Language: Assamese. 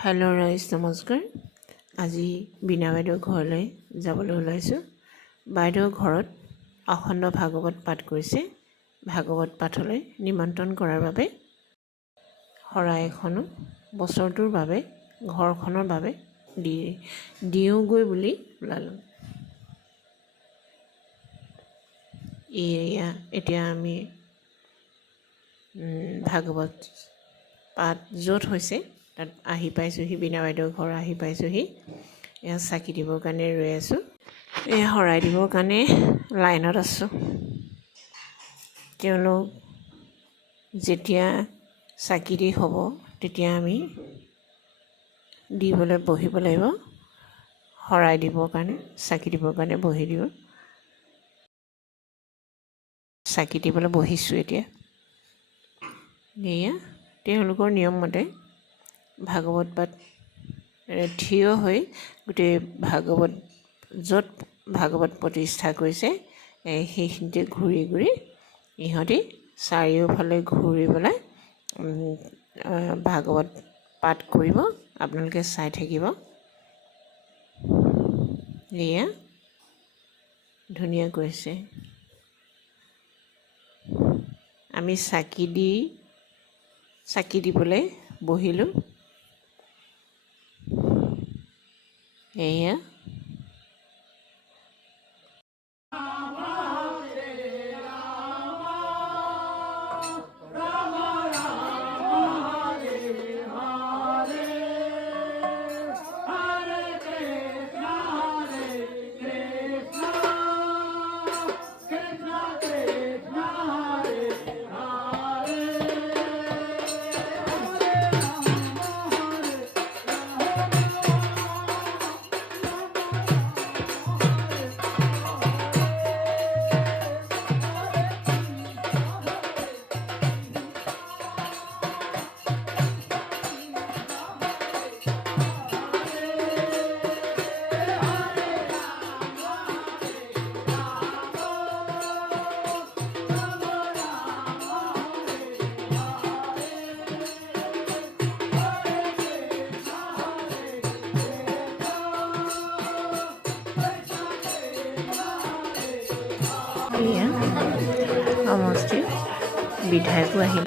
হেল্ল' ৰাইজ নমস্কাৰ। আজি বীণা বাইদেউৰ ঘৰলৈ যাবলৈ ওলাইছোঁ। বাইদেউৰ ঘৰত অখণ্ড ভাগৱত পাঠ কৰিছে। ভাগৱত পাঠলৈ নিমন্ত্ৰণ কৰাৰ বাবে শৰাই এখনো বছৰটোৰ বাবে ঘৰখনৰ বাবে দিওঁগৈ বুলি ওলালোঁ। এতিয়া আমি ভাগৱত পাঠ য'ত হৈছে তাত আহি পাইছোঁহি। বীণা বাইদেউৰ ঘৰ আহি পাইছোঁহি। এয়া চাকি দিবৰ কাৰণে ৰৈ আছোঁ। এয়া শৰাই দিবৰ কাৰণে লাইনত আছোঁ। তেওঁলোক যেতিয়া চাকি দি হ'ব তেতিয়া আমি দিবলৈ বহিব লাগিব। শৰাই দিবৰ কাৰণে চাকি দিবৰ কাৰণে বহি দিব। চাকি দিবলৈ বহিছোঁ এতিয়া। এয়া তেওঁলোকৰ নিয়ম মতে ভাগৱত পাঠ থিয় হৈ গোটেই ভাগৱত য'ত ভাগৱত প্ৰতিষ্ঠা কৰিছে সেইখিনিতে ঘূৰি ঘূৰি ইহঁতি চাৰিওফালে ঘূৰি পেলাই ভাগৱত পাঠ কৰিব। আপোনালোকে চাই থাকিব। এয়া ধুনীয়া কৰিছে। আমি চাকি দিবলৈ বহিলোঁ। এয়া সমষ্টিৰ বিধায়কো আহিল।